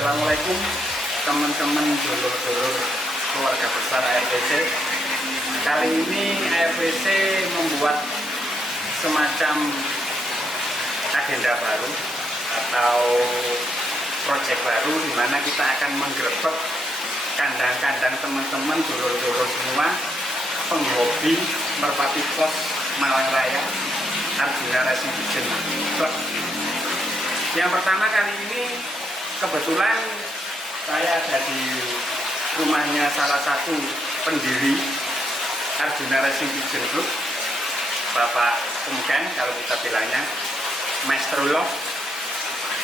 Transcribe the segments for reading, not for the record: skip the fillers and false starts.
Assalamualaikum teman-teman dulur-dulur keluarga besar AFPC. Kali ini AFPC membuat semacam agenda baru atau proyek baru di mana kita akan menggerebek kandang-kandang teman-teman dulur-dulur semua penghobi merpati cross Malang Raya Arjuna Racing Pigeon Club. Yang pertama kali ini kebetulan saya ada di rumahnya salah satu pendiri Arjuna Racing Pigeon Club, Bapak Umken kalau kita bilangnya, Maestrullah.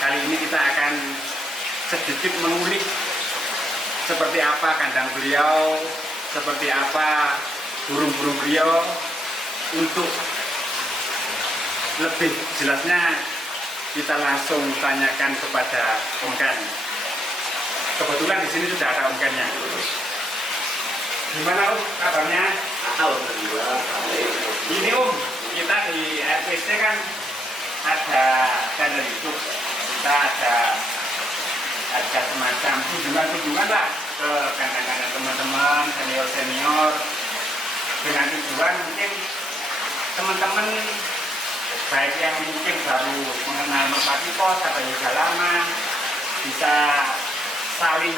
Kali ini kita akan sedikit mengulik seperti apa kandang beliau, seperti apa burung-burung beliau. Untuk lebih jelasnya kita langsung tanyakan kepada Umken. Kebetulan di sini sudah ada Umkennya. Gimana kabarnya? Alhamdulillah. Ini kita di RPC kan ada channel YouTube, kita ada semacam kunjungan lah ke kandang-kandang teman-teman senior dengan tujuan mungkin teman-teman baik yang mungkin baru mengenal merpati pos atau yang sudah lama bisa saling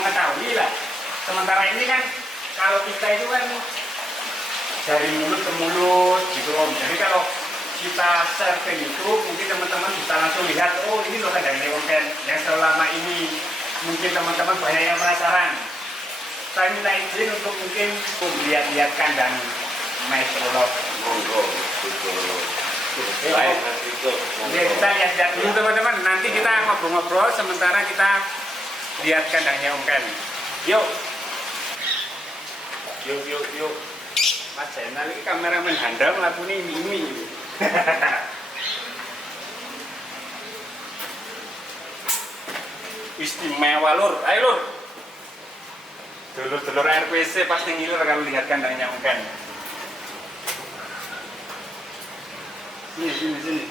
mengetahui lah. Sementara ini kan kalau kita itu kan dari mulut ke mulut gitu om. Jadi kalau kita share ke YouTube mungkin teman-teman bisa langsung lihat, oh ini loh kandang Umken yang selama ini mungkin teman-teman banyak yang penasaran. Saya minta izin untuk mungkin lihat-lihat kandang Maestrullah. Monggo, betul. Baik, kita lihat-lihat dulu teman-teman. Nanti kita ngobrol-ngobrol sementara kita lihat kandangnya Umken. Yuk. Yuk. Mas Zainal ini kameramen handal melakukan ini. Istimewa lur. Ayo lur. Dulur-dulur RPC pasti ngiler kalau lihat kandangnya Umken. Sini.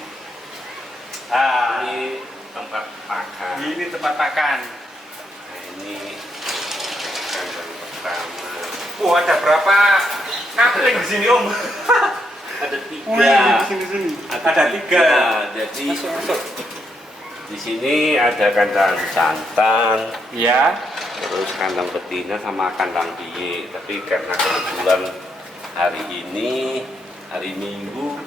Ini tempat pakan. Ini tempat pakan. Nah, ini kandang pertama. Ada berapa kapling di sini om? Ada 3. Di sini. Ada 3. Jadi masuk. Di sini ada kandang jantan. Ya. Terus kandang betina sama kandang biye. Tapi karena kebetulan hari Minggu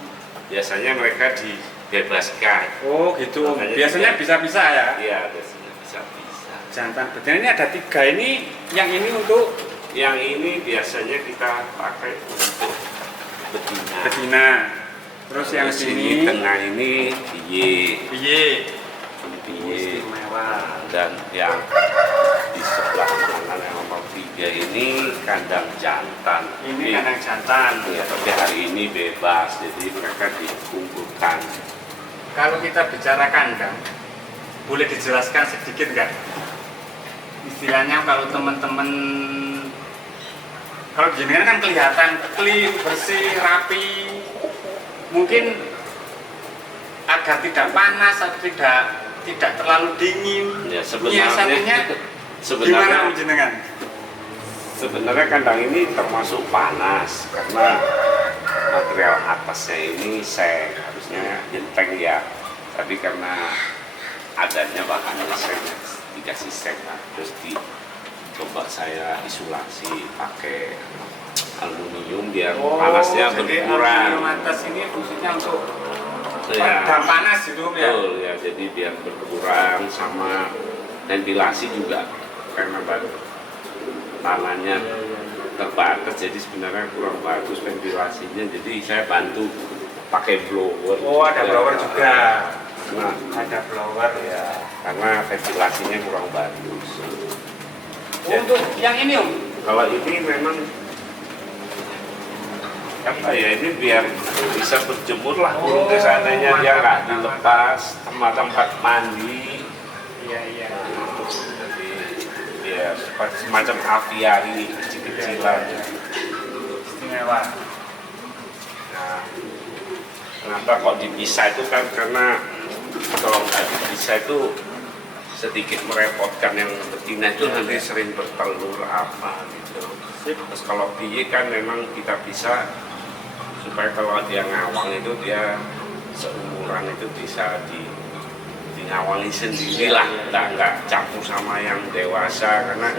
biasanya mereka dibebaskan. Oh gitu. Makanya Biasanya bisa-bisa ya? Iya, biasanya bisa-bisa. Jantan betina ini ada 3 ini. Yang ini untuk? Yang ini biasanya kita pakai untuk Betina. Terus yang sini? Tengah ini biye. Istimewa. Dan yang di sebelah kanan yang nomor 3 ini kandang jantan. Ini kandang jantan. Ya, tapi hari ini bebas, jadi mereka dikumpulkan. Kalau kita bicara kandang, boleh dijelaskan sedikit nggak? Istilahnya kalau teman-teman, kalau gini kan kelihatan clean, bersih, rapi, mungkin agar tidak panas atau tidak terlalu dingin. Ya, Nyiasatinya gimana jenengan? Sebenarnya kandang ini termasuk panas karena material atasnya ini seng, harusnya jenteng ya. Tapi karena adanya bahannya seng, dikasih seng, terus coba saya isolasi pakai aluminium biar panasnya berkurang. Aluminium atas ini fungsinya untuk Ya, peredam panas gitu ya. betul ya, jadi biar berkurang, sama ventilasi juga karena baru tanahnya terbatas, jadi sebenarnya kurang bagus ventilasinya, jadi saya bantu pakai blower. Oh, ada blower juga. Nah, ada blower ya. ya karena ventilasinya kurang bagus. Untuk yang ini Om, Kalau ini memang apa ya, ini biar bisa berjemur lah burung ke sananya, dia nggak dilepas tempat mandi. iya iya. Jadi ya semacam aviari kecil-kecilan. Istimewa. Nah, kenapa kok dipisah itu kan karena kalau nggak dipisah itu sedikit merepotkan yang betina itu nanti sering bertelur apa gitu. Terus kalau piye kan memang kita bisa supaya kalau dia ngawang itu dia seumuran itu bisa ngawangi sendiri lah, nggak campur sama yang dewasa karena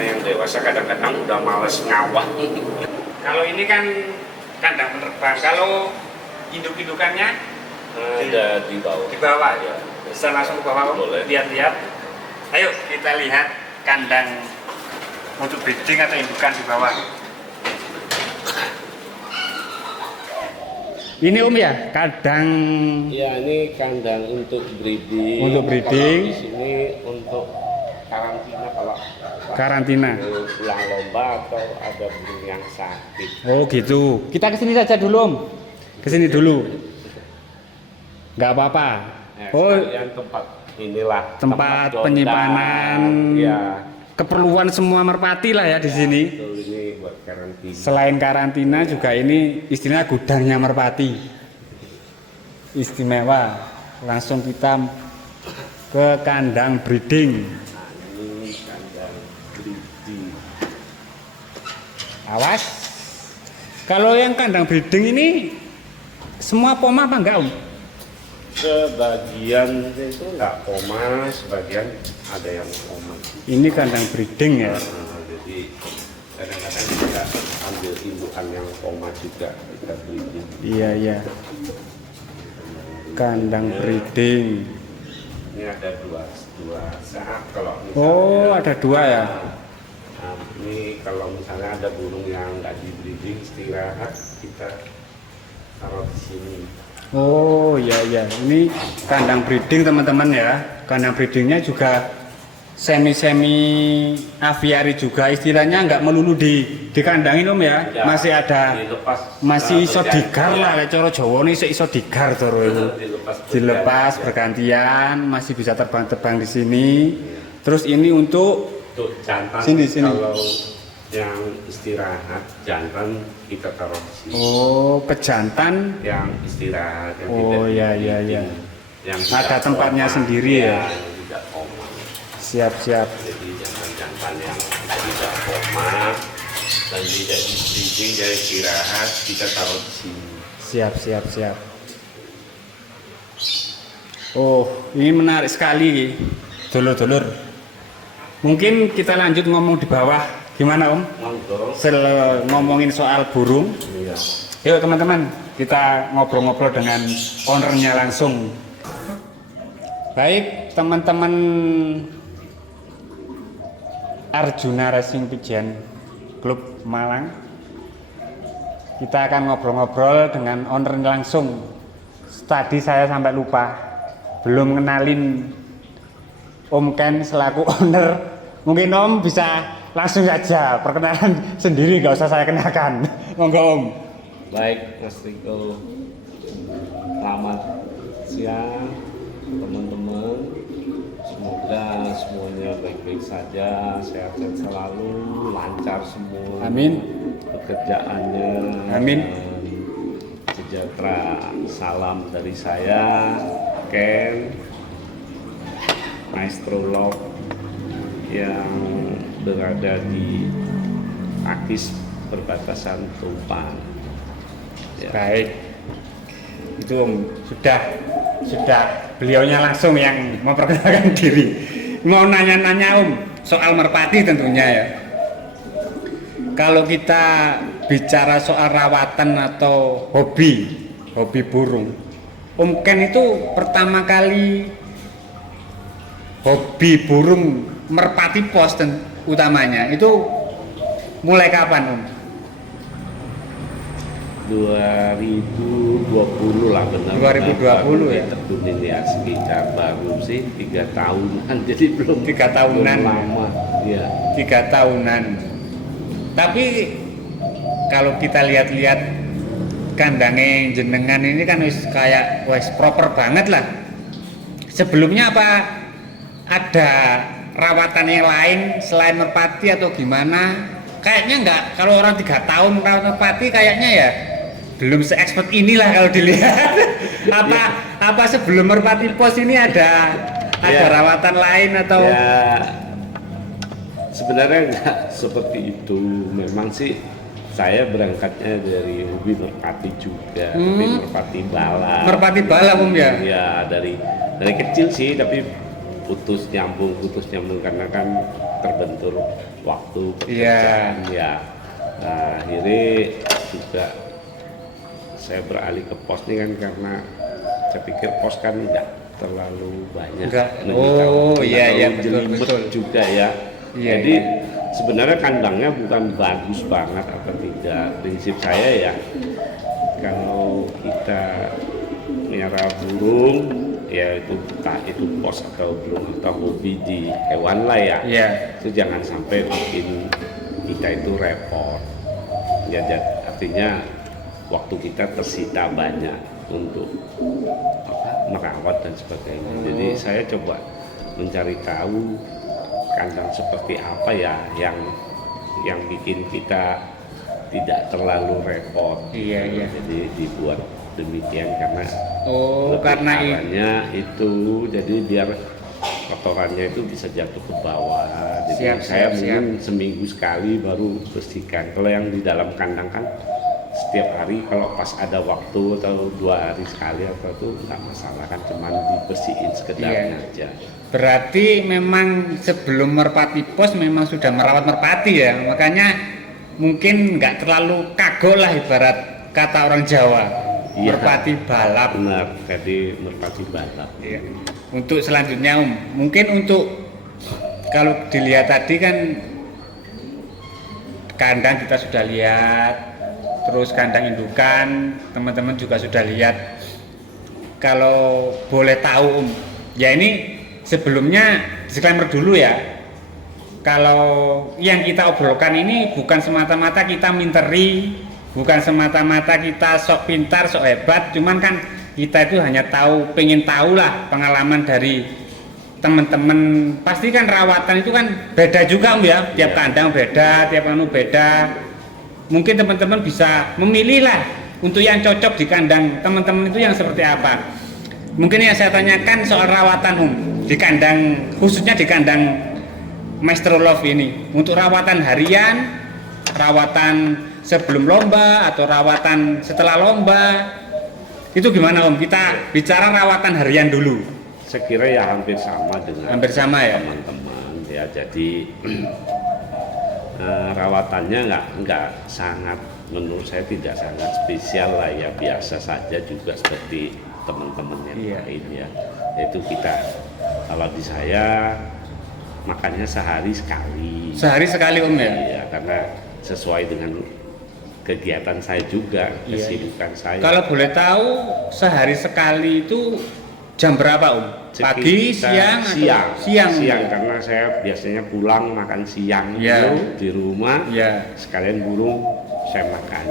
yang dewasa kadang-kadang udah males ngawang. Kalau ini kan kandang penerbang, kalau induk-indukannya Ada di bawah. di bawah ya. Bisa langsung ke bawah Om, Boleh. lihat-lihat. Ayo kita lihat kandang untuk breeding atau indukan di bawah. Ini Om ya, kandang Ya, ini kandang untuk breeding. Untuk breeding. Kalau di sini untuk karantina kalau karantina. mau pulang lomba atau ada burung yang sakit. Oh gitu. Kita kesini saja dulu Om. Kesini dulu. Nggak apa-apa. Ya, Oh, sekalian tempat inilah tempat donat, penyimpanan ya. keperluan semua merpati lah ya di sini. Betul, ini buat karantina. Selain karantina juga ini istilahnya gudangnya merpati. Istimewa. Langsung kita ke kandang breeding. Nah, ini kandang breeding. Awas. Kalau yang kandang breeding ini semua poma apa enggak Om? Sebagian itu nggak koma, sebagian ada yang koma. Ini kandang breeding ya. Nah, jadi kadang-kadang kita ambil indukan yang koma juga kita breeding. Iya iya. Kandang breeding. Ini ada dua saat kalau misalnya. Oh, ada dua ya. Nah, ini kalau misalnya ada burung yang nggak di breeding istirahat, kita taruh di sini. Oh iya iya. Ini kandang breeding teman-teman ya. Kandang breedingnya juga semi aviari juga, istilahnya nggak melulu di kandangin Om ya. Ya, Masih ada, dilepas, masih iso bergantian. digar lah. Kayak coro Jawa nih iso digar coro itu. Dilepas bergantian, masih bisa terbang-terbang di sini. Terus ini untuk Untuk jantan, Sini. kalau yang istirahat jantan kita taruh di sini. oh pejantan. Yang istirahat, yang Oh, tidak iya, di iya, breeding, iya. yang Ada tidak tempatnya koma, sendiri ya? yang tidak koma. Siap-siap. Jadi jantan-jantan yang tidak koma dan tidak di breeding dia istirahat kita taruh di sini. Siap. Oh, ini menarik sekali, dulur-dulur. Mungkin kita lanjut ngomong di bawah, gimana Om? Monggo. Ngomongin soal burung. Iya. Yuk teman-teman, kita ngobrol-ngobrol dengan ownernya langsung. Baik, teman-teman Arjuna Racing Pigeon Club Malang. Kita akan ngobrol-ngobrol dengan owner langsung. Tadi saya sampai lupa, belum kenalin Om Ken selaku owner. Mungkin Om bisa langsung saja perkenalan sendiri, nggak usah saya kenalkan. Monggo Om. Baik, Mas Riko. Selamat siang teman-teman. Semoga semuanya baik-baik saja, sehat-sehat selalu, lancar semua. Amin. Pekerjaannya. Amin. Dan sejahtera. Salam dari saya, Ken, Maestro Love yang berada di Pakis perbatasan Tumpang. Ya. Baik. Itu Om, sudah beliaunya langsung yang memperkenalkan diri. Mau nanya-nanya Om soal merpati tentunya ya. Kalau kita bicara soal rawatan atau hobi burung, Om Ken itu pertama kali hobi burung merpati pos utamanya itu mulai kapan Om? 2020 lah benar. 2020 ya? Tekunin ya sekitar baru sih 3 tahunan jadi belum 3 tahunan belum lama ya. 3 tahunan. Tapi kalau kita lihat-lihat kandangnya jenengan ini kan wis proper banget lah. Sebelumnya apa ada rawatan yang lain selain merpati atau gimana? Kayaknya enggak, kalau orang 3 tahun merawat merpati kayaknya ya belum se-expert inilah kalau dilihat. Apa sebelum merpati pos ini ada rawatan lain atau? Ya, sebenarnya enggak seperti itu. Memang sih saya berangkatnya dari hobi merpati juga, tapi merpati bala. Merpati bala ya? Ya dari kecil sih, tapi putus nyambung karena kan terbentur waktu pekerjaan ya. Nah, akhirnya juga saya beralih ke pos ini kan karena saya pikir pos kan enggak terlalu banyak. Betul juga ya. Jadi sebenarnya kandangnya bukan bagus banget apa tidak. Prinsip saya ya kalau kita melihara burung ya itu pos atau burung atau hobi di hewan lah ya. Itu jangan sampai bikin kita itu repot. Ya artinya waktu kita tersita banyak untuk merawat dan sebagainya. Jadi saya coba mencari tahu kandang seperti apa ya yang bikin kita tidak terlalu repot. Jadi dibuat demikian karena caranya itu jadi biar kotorannya itu bisa jatuh ke bawah. Jadi saya mungkin seminggu sekali baru bersihkan. Kalau yang di dalam kandang kan setiap hari, kalau pas ada waktu atau 2 hari sekali atau itu nggak masalah kan, cuman dibersihin sekedarnya aja. Berarti memang sebelum merpati pos memang sudah merawat merpati ya, makanya mungkin nggak terlalu kagok lah ibarat kata orang Jawa. Merpati balap. Benar, jadi merpati balap. Untuk selanjutnya mungkin untuk kalau dilihat tadi kan kandang kita sudah lihat, terus kandang indukan teman-teman juga sudah lihat. Kalau boleh tahu ya ini sebelumnya disclaimer dulu ya. Kalau yang kita obrolkan ini bukan semata-mata kita minteri, bukan semata-mata kita sok pintar, sok hebat, cuman kan kita itu hanya pengen tahu lah pengalaman dari teman-teman. Pasti kan rawatan itu kan beda juga ya, tiap kandang beda, tiap anu beda. Mungkin teman-teman bisa memilih lah untuk yang cocok di kandang teman-teman itu yang seperti apa. Mungkin yang saya tanyakan soal rawatan di kandang, khususnya di kandang Maestro Love ini, untuk rawatan harian, rawatan sebelum lomba atau rawatan setelah lomba, itu gimana Kita bicara rawatan harian dulu. Saya kira ya hampir sama dengan teman-teman ya. Jadi rawatannya nggak sangat, menurut saya tidak sangat spesial lah ya, biasa saja juga seperti teman-teman yang lain ya. Itu kita, kalau di saya makannya sehari sekali. Sehari sekali ya? Iya, karena sesuai dengan kegiatan saya juga, kesibukan saya. Kalau boleh tahu sehari sekali itu jam berapa Pagi, siang? Siang, karena saya biasanya pulang makan siang di rumah, sekalian burung saya makan,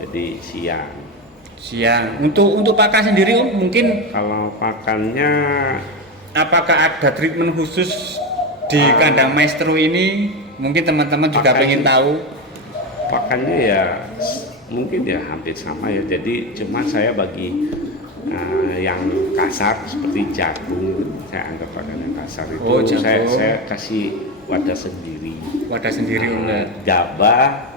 jadi siang. Untuk pakan sendiri mungkin? Kalau pakannya, apakah ada treatment khusus di kandang Maestro ini? Mungkin teman-teman juga pengen tahu. Pakannya ya mungkin ya hampir sama ya, jadi cuma saya bagi yang kasar seperti jagung, saya anggap pakan yang kasar itu saya kasih wadah sendiri. Gabah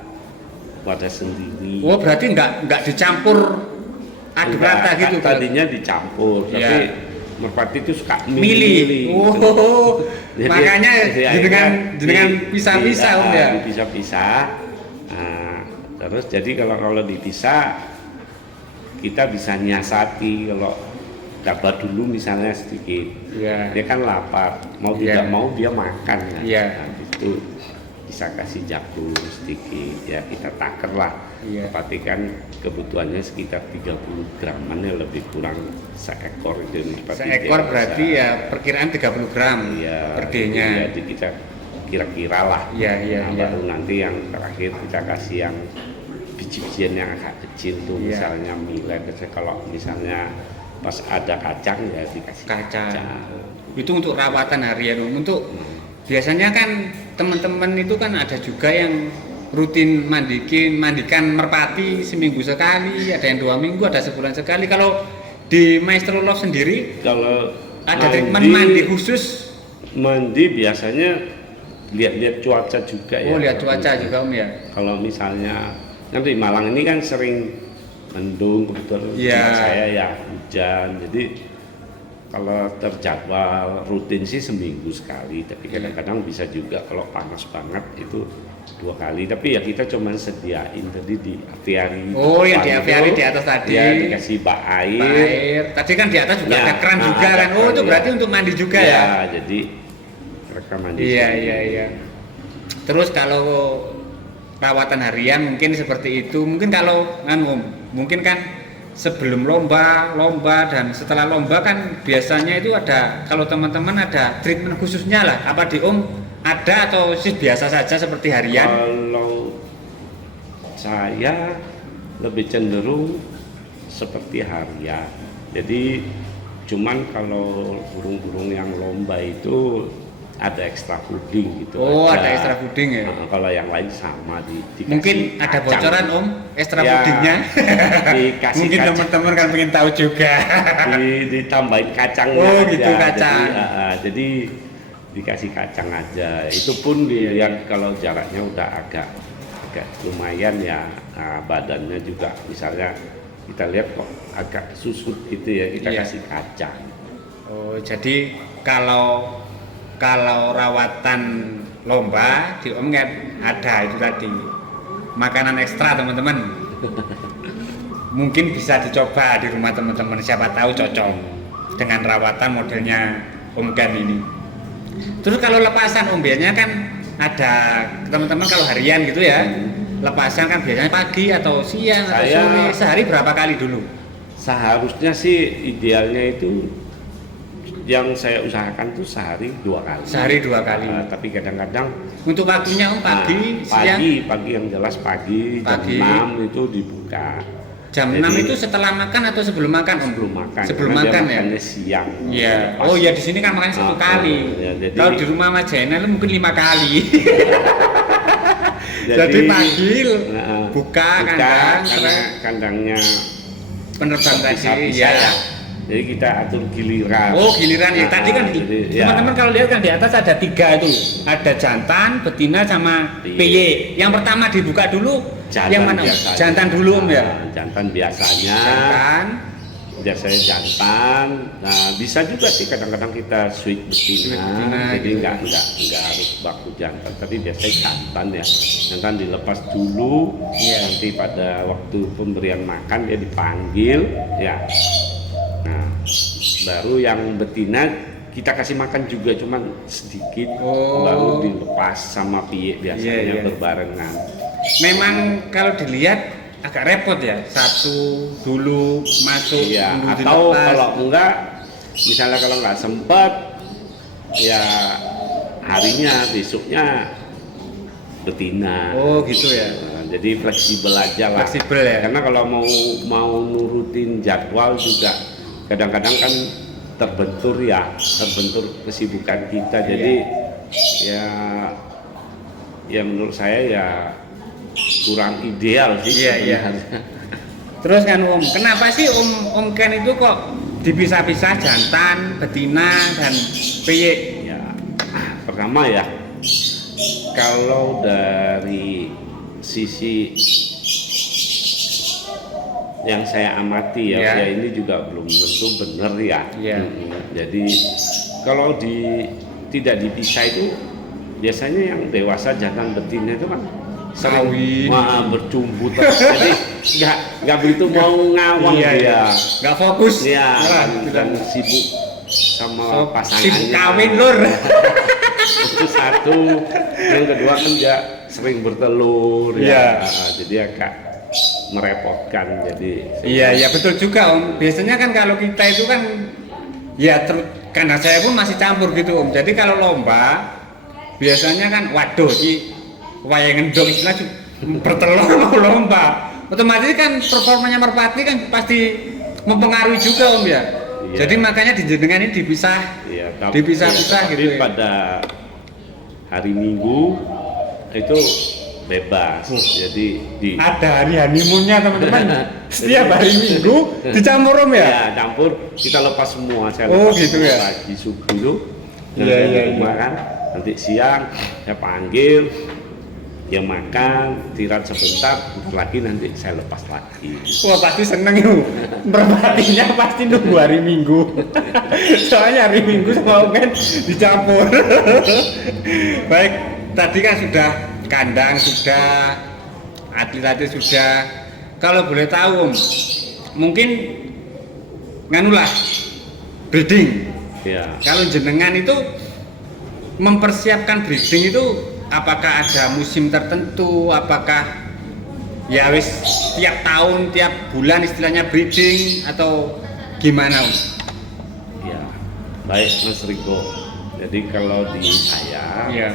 wadah sendiri. Berarti nggak dicampur aduk rata gitu? Tadinya dicampur, tapi merpati itu suka milih. Makanya dengan pisah-pisah ya. Dipisah-pisah. Terus jadi kalau dipisah kita bisa nyiasati. Kalau gabah dulu misalnya sedikit, dia kan lapar, mau tidak mau dia makan kan. Nah, itu bisa kasih jagung sedikit ya, kita taker lah. Iya. Berarti kan kebutuhannya sekitar 30 graman ya, lebih kurang seekor itu. Seekor berarti ya perkiraan 30 gram ya, per D-nya. jadi kita kira-kira lah. Iya. Baru nanti yang terakhir kita kasih yang biji-bijian yang agak kecil tuh, Iya. misalnya millet. Kalau misalnya pas ada kacang ya dikasih Kacang. Itu untuk rawatan harian Om. Untuk biasanya kan teman-teman itu kan ada juga yang rutin mandikan merpati seminggu sekali, ada yang 2 minggu, ada sebulan sekali. Kalau di Maestro Love sendiri Kalau ada treatment mandi khusus? Mandi biasanya lihat-lihat cuaca juga ya. Oh, lihat cuaca juga Om ya. Kalau misalnya kan di Malang ini kan sering mendung, kebetulan Iya. saya ya hujan, jadi kalau terjadwal rutin sih seminggu sekali, tapi kadang-kadang bisa juga kalau panas banget itu 2 kali. Tapi ya kita cuman sediain tadi di apiari. Oh, yang di depan apiari itu, di atas tadi. ya dikasih bak air. Air. Tadi kan di atas juga Ya, ada keran juga ada kan. Oh, keran, itu ya. berarti untuk mandi juga ya. Ya, jadi mereka mandi. Iya. Terus kalau rawatan harian mungkin seperti itu. Mungkin kalau mungkin kan sebelum lomba dan setelah lomba kan biasanya itu ada, kalau teman-teman ada treatment khususnya lah. Apa di Om ada atau sih biasa saja seperti harian? Kalau saya lebih cenderung seperti harian. Jadi cuman kalau burung-burung yang lomba itu ada ekstra puding gitu. Oh, aja. ada ekstra puding ya. Nah, kalau yang lain sama dikasih Mungkin ada kacang. bocoran Om ekstra Ya, pudingnya. Dikasih Mungkin kacang. teman-teman kan pengen tahu juga. Ditambahin kacangnya Oh, aja. gitu, kacang. Jadi dikasih kacang aja. Itu pun dilihat kalau jaraknya udah agak lumayan ya, badannya juga misalnya kita lihat kok agak susut gitu ya, kita Iya. kasih kacang. Oh, jadi kalau rawatan lomba di Om kan ada itu tadi makanan ekstra teman-teman. Mungkin bisa dicoba di rumah teman-teman, siapa tahu cocok dengan rawatan modelnya Om Gan ini. Terus kalau lepasan Om, biasanya kan ada teman-teman kalau harian gitu ya, lepasan kan biasanya pagi atau siang atau Saya- sore, sehari berapa kali dulu? Seharusnya sih idealnya itu yang saya usahakan tuh sehari 2 kali. Sehari 2 kali. Tapi kadang-kadang Untuk waktunya Om pagi, siang? pagi yang jelas pagi. Pagi. Jam 6 itu dibuka. Jam Jadi, 6 itu setelah makan atau sebelum makan Om? sebelum makan. Sebelum karena dia makan ya? makannya siang. Iya. Pas. Oh ya di sini kan makan 1 kali. Ya, jadi- Kalau di rumah Mas Jainal mungkin 5 kali. Jadi, Jadi pagi nah, buka kandang, karena kandangnya penerbang tadi. bisa-bisa ya. Jadi kita atur giliran. Oh giliran ya. Tadi kan jadi, ya. teman-teman kalau lihat kan di atas ada 3 itu. Ada jantan, betina sama Iya. PY. Yang pertama dibuka dulu. Jantan yang mana? Om? biasanya. Jantan dulu Om ya. Nah, jantan biasanya. Jantan. Biasanya jantan. Nah bisa juga sih kadang-kadang kita switch Switch betina. betina, Jadi gitu. nggak harus baku jantan. Tapi biasanya jantan ya. Jantan dilepas dulu. Iya. Nanti pada waktu pemberian makan dia dipanggil. Ya. Nah baru yang betina kita kasih makan juga cuman sedikit. Oh. Baru dilepas sama piye biasanya Iya, iya. berbarengan. Memang kalau dilihat agak repot ya, satu dulu masuk Iya, dulu atau dilepas. kalau enggak, misalnya kalau nggak sempat, ya harinya besoknya betina. Oh gitu ya, Nah, jadi fleksibel aja lah. fleksibel ya. Karena kalau mau nurutin jadwal juga kadang-kadang kan terbentur kesibukan kita. Jadi ya menurut saya ya kurang ideal sih. Iya, iya. sebenarnya. Terus kan Om, kenapa sih Om Ken itu kok dipisah-pisah jantan, betina dan PY? Ya, pertama ya, kalau dari sisi yang saya amati ya, Ya. ya ini juga belum tentu benar ya. Ya. Jadi kalau tidak dipisah itu biasanya yang dewasa jantan betina itu kan Kawin. bercumbu terus. Jadi nggak begitu mau ngawang Iya, dia. iya. Nggak fokus. Ya, Nah, dan sibuk sama pasangannya. sibuk kawin lur. itu satu. Yang kedua kan dia sering bertelur ya. Jadi agak merepotkan. Jadi Iya betul juga Om. Biasanya kan kalau kita itu kan ya kandang saya pun masih campur gitu Om. Jadi kalau lomba biasanya kan waduh ini wayang endong istilah bertelur mau lomba. Otomatis kan performanya merpati kan pasti mempengaruhi juga Om ya. Iya. Jadi makanya di jenengan ini dipisah. Iya, Dipisah-pisah gitu ya. Pada hari Minggu itu bebas. Jadi Ada hari honeymoonnya teman-teman. Setiap hari Minggu dicampur Om ya. Ya, campur kita lepas semua. Saya Oh, lepas gitu semua ya? pagi subuh itu. Iya, iya, Rumah iya. kan. Nanti siang saya panggil, dia makan, istirahat sebentar, bentar lagi nanti saya lepas lagi. Wah pasti seneng yuk. Merpatinya pasti nunggu hari Minggu. Soalnya hari Minggu sama Om kan dicampur. Baik, tadi kan sudah kandang sudah, atlet-atlet sudah. Kalau boleh tahu Om, mungkin nganulah breeding. Ya. Kalau jenengan itu mempersiapkan breeding itu apakah ada musim tertentu, apakah ya wis tiap tahun, tiap bulan istilahnya breeding atau gimana Om? Ya, baik Mas Riko. Jadi kalau di saya, Iya.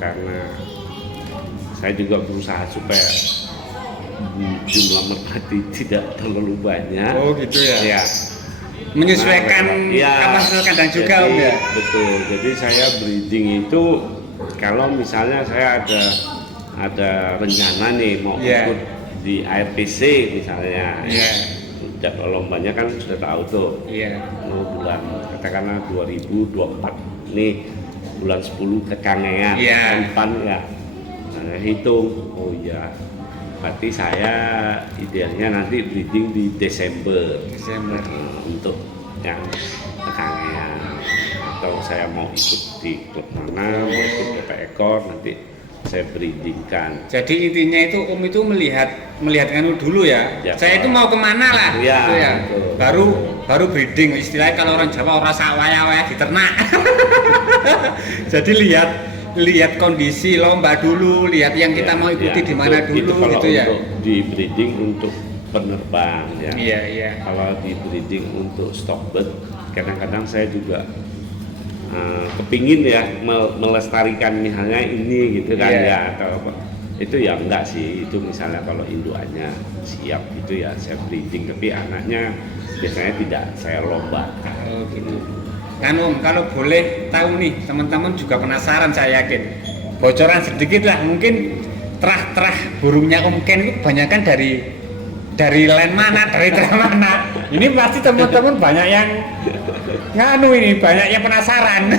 karena saya juga berusaha supaya jumlah merpati tidak terlalu banyak. Oh gitu ya. Ya. Menyesuaikan Ya, kapasitas kandang juga jadi, Om ya. Betul. Jadi saya breeding itu kalau misalnya saya ada rencana nih mau Iya. ikut di ARPC misalnya. Iya. Jadwal lombanya kan sudah tahu tuh. Iya. Mau bulan katakanlah 2024 nih bulan 10 ke Kangean Iya. depan ya. Nah, hitung. Oh iya. Berarti saya idealnya nanti breeding di Desember. Desember. Untuk yang ke Kangean. Atau saya mau ikut di klub mana, mau ikut berapa ekor nanti saya breedingkan. Jadi intinya itu Om itu melihat anu dulu ya. Ya, Saya itu mau kemana lah, ya, gitu ya. betul. Baru breeding istilahnya kalau orang Jawa orang sawaya-waya diternak. Jadi lihat kondisi lomba dulu, lihat yang kita mau ikuti di mana itu dulu kalau gitu ya. untuk di breeding untuk penerbang ya. Iya. Kalau di breeding untuk stockbird, kadang-kadang saya juga kepingin ya melestarikan misalnya ini gitu kan Iya. ya atau apa. Itu ya enggak sih, itu misalnya kalau indukannya siap itu ya saya breeding, tapi anaknya biasanya tidak saya lombakan. Oh gitu. Kan Om, kalau boleh tahu nih, teman-teman juga penasaran saya yakin. Bocoran sedikit lah, mungkin terah-terah burungnya Om Ken itu kebanyakan dari line mana, dari terah mana. Ini pasti teman-teman banyak yang nganu ini, banyak yang penasaran.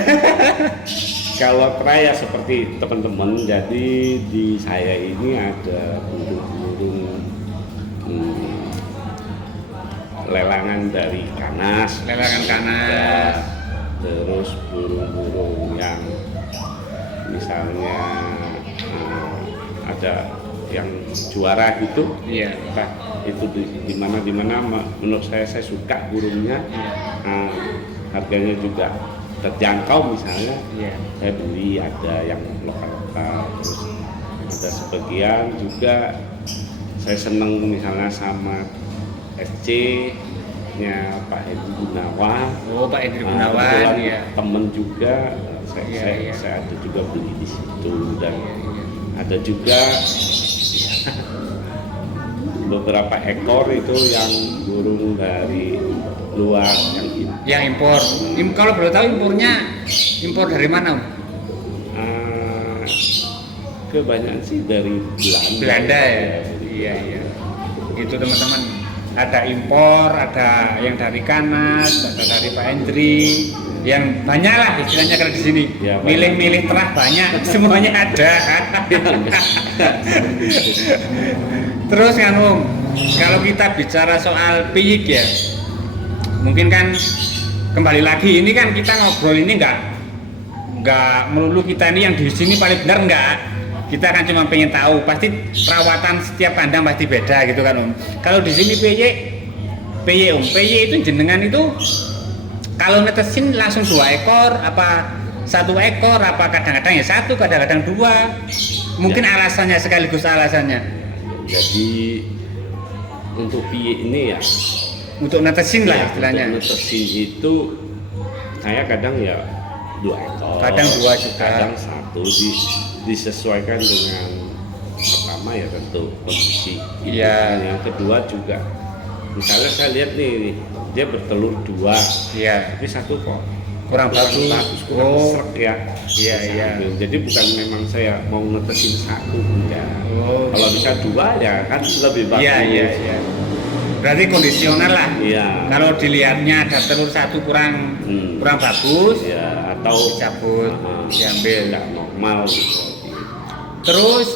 Kalau peraya seperti teman-teman, jadi di saya ini ada burung-burung lelangan dari Kanas. Lelangan Kanas. Ya, terus burung-burung yang misalnya ada yang juara gitu. Iya. Nah, itu di mana menurut saya suka burungnya. Harganya juga terjangkau misalnya. Iya. Saya beli, ada yang lokal-lokal, terus ada sebagian juga saya seneng misalnya sama SC nya Pak Hendri Gunawan. Oh, Pak Hendri Gunawan kebetulan ya. temen juga Iya. saya ada juga beli di situ dan Iya. ada juga beberapa ekor itu yang burung dari luar yang Yang impor. Kalau boleh tahu impor dari mana Om? kebanyakan sih dari Belanda ya. Iya. Gitu teman-teman. Ada impor, ada yang dari Kanas, ada dari Pak Hendri, yang banyak lah istilahnya kalau di sini. Ya, Milih-milih terah banyak, semuanya ada. Terus kan Om, kalau kita bicara soal piyik ya, mungkin kan kembali lagi ini kan kita ngobrol ini nggak melulu kita ini yang di sini paling benar nggak. Kita kan cuma pengen tahu, pasti perawatan setiap kandang pasti beda gitu kan Om. Kalau di sini PY Om, PY itu jenengan itu kalau netesin langsung 2 ekor apa satu ekor, apa kadang-kadang ya satu, kadang-kadang dua. Mungkin alasannya sekaligus alasannya Jadi untuk piye ini ya, untuk netesin lah istilahnya. untuk netesin itu saya kadang ya 2 ekor, Kadang 2 juga. kadang 1 disesuaikan dengan pertama ya tentu kondisi Iya. hidup. Yang kedua juga misalnya saya lihat nih dia bertelur 2 Iya. tapi 1 kok Kurang bagus. kurang Oh. srek ya. Iya, iya. Jadi bukan memang saya mau netesin 1 enggak. Oh. Kalau bisa 2 ya kan lebih bagus. Iya, iya, iya. Berarti kondisional lah. Iya. Kalau dilihatnya ada telur 1 kurang kurang bagus, Ya, atau dicabut, diambil. nggak normal gitu. Terus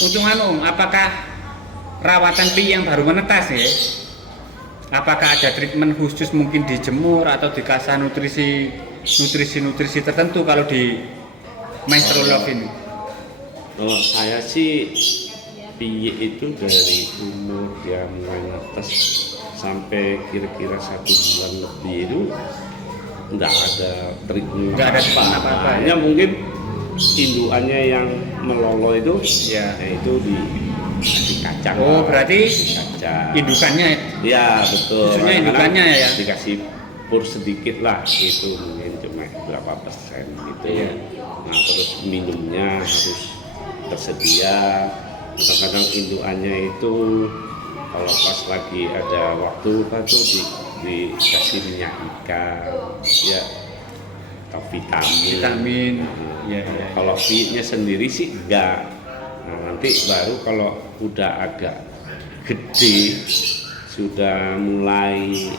untuk apakah rawatan piye yang baru menetas ya? Apakah ada treatment khusus mungkin dijemur atau dikasih nutrisi tertentu kalau di Maestro Love ini? Kalau saya sih piye itu dari umur dia mulai netes sampai kira-kira 1 bulan lebih itu nggak ada treatment Nggak ada treatment apa-apa, ya? Hanya mungkin indukannya yang melolo itu Ya. itu dikasih kacang. Oh, berarti kacang. indukannya Ya betul. Khususnya Kadang-kadang indukannya ya? Dikasih pur sedikit lah, itu mungkin cuma berapa persen gitu. Iya. Nah terus minumnya harus tersedia. Kadang-kadang indukannya itu kalau pas lagi ada waktu kan tuh dikasih minyak ikan, ya atau vitamin. ya, ya. Kalau feednya sendiri sih enggak. Nah, nanti baru kalau udah agak gede, sudah mulai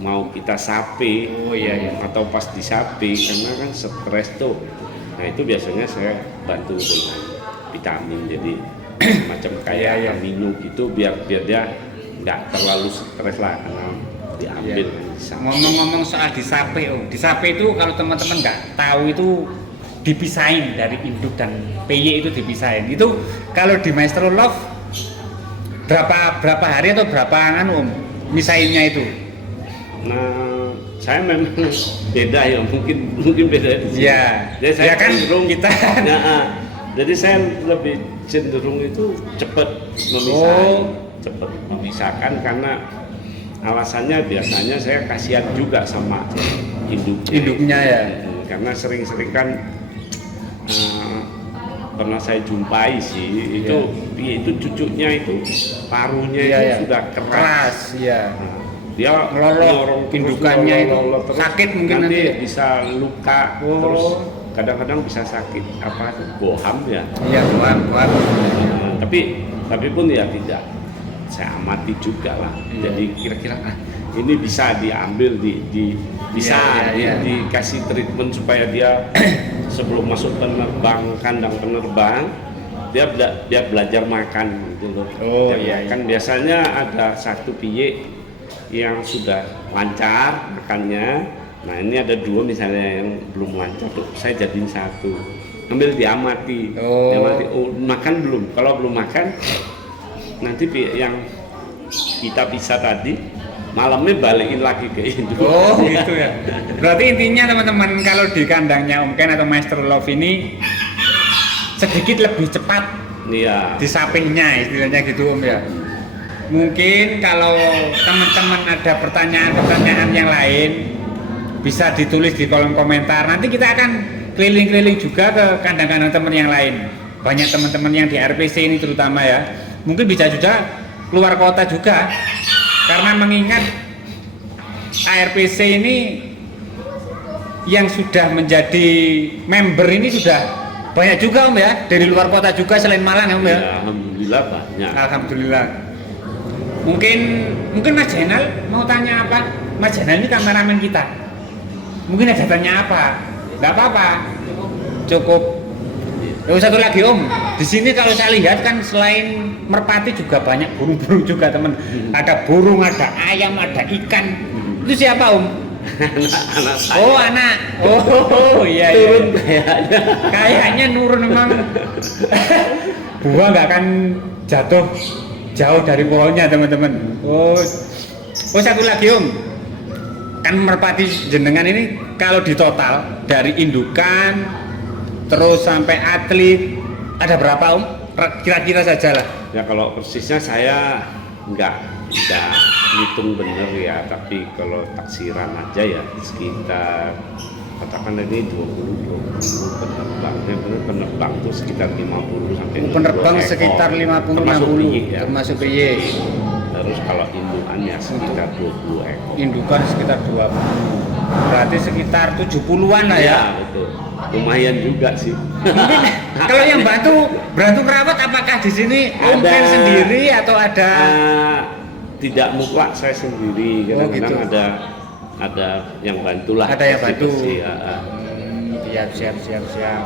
mau kita sapi, Oh, iya, iya. atau pas disapi karena kan stres tuh. Nah itu biasanya saya bantu dengan vitamin, jadi macam kayak Iya, iya. amino gitu biar dia nggak terlalu stres lah karena diambil. Iya. disapi. Ngomong-ngomong soal disape, disape itu kalau teman-teman nggak tahu itu dipisahin dari induk dan PY itu dipisahin. Itu kalau di Maestro Love berapa hari atau berapa misahinnya itu? Nah, saya memang beda ya, mungkin beda di sini. Iya. Jadi saya Ya kan cenderung kita jadi saya lebih cenderung itu cepat memisahkan karena alasannya biasanya saya kasihan juga sama induknya ya. Karena sering-sering kan pernah saya jumpai sih itu cucunya itu paruhnya Iya, itu iya. sudah keras. Iya. Nah, dia Ngelolok terus, indukannya itu. terus, Sakit mungkin nanti ya? bisa luka. Oh. Terus kadang-kadang bisa sakit apa boham ya. Iya, buat. Tapi pun ya tidak saya amati juga lah. Iya. Jadi kira-kira ini bisa diambil bisa Iya. dikasih treatment supaya dia sebelum masuk kandang penerbang dia belajar makan gitu loh. Oh, Dia iya, makan biasanya ada 1 piye yang sudah lancar makannya. Nah ini ada 2 misalnya yang belum lancar tuh saya jadiin 1 ambil diamati. Oh. Diamati, makan belum? Kalau belum makan nanti yang kita bisa tadi malamnya balikin lagi ke induk. Oh gitu ya. Berarti intinya teman-teman kalau di kandangnya Om Ken atau Maestro Love ini sedikit lebih cepat Iya. di sampingnya istilahnya gitu Om ya. Mungkin kalau teman-teman ada pertanyaan-pertanyaan yang lain bisa ditulis di kolom komentar. Nanti kita akan keliling-keliling juga ke kandang-kandang teman yang lain. Banyak teman-teman yang di RPC ini terutama ya. Mungkin bisa juga keluar kota juga. Karena mengingat ARPC ini yang sudah menjadi member ini sudah banyak juga Om ya, dari luar kota juga selain Malang ya Om ya. Alhamdulillah banyak. Alhamdulillah. Mungkin Mas Jenal mau tanya apa? Mas Jenal ini kameramen kita. Mungkin ada tanya apa? Enggak apa-apa. Cukup. Satu lagi Om, di sini kalau saya lihat kan selain merpati juga banyak burung-burung juga teman. Ada burung, ada ayam, ada ikan. Itu siapa Om? Anak saya. Oh anak. Oh iya. Turun Kayaknya nurun memang. Buah nggak akan jatuh jauh dari pohonnya teman-teman. Oh satu lagi Om. kan merpati jenengan ini kalau di total dari indukan terus sampai atlet ada berapa Om? Kira-kira saja lah. Ya kalau persisnya saya nggak hitung bener ya, tapi kalau taksiran aja ya sekitar katakan tadi 20 penerbangnya, penerbang itu sekitar 50 sampai Penerbang 60 ekor. sekitar 50 Termasuk 60 bilik ya. termasuk biye. Terus kalau indukannya sekitar 20 ekor. Indukan sekitar 20. Berarti sekitar 70-an lah ya. Betul. Lumayan juga sih. Mungkin kalau yang bantu merawat apakah di sini Om Ada. Ken sendiri atau ada Tidak mutlak saya sendiri, kadang-kadang gitu. ada yang bantulah. Ada yang bantu. bersih-bersih, Siap.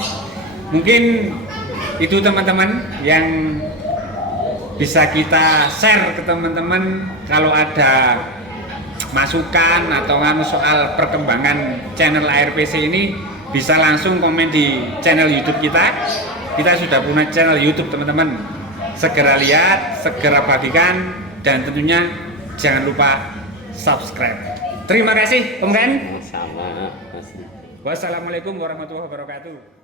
Mungkin itu teman-teman yang bisa kita share ke teman-teman kalau ada masukan atau soal perkembangan channel ARPC ini bisa langsung komen di channel YouTube kita. Kita sudah punya channel YouTube teman-teman. Segera lihat, segera bagikan dan tentunya jangan lupa subscribe. Terima kasih Om Ken. Sama. Wassalamualaikum warahmatullahi wabarakatuh.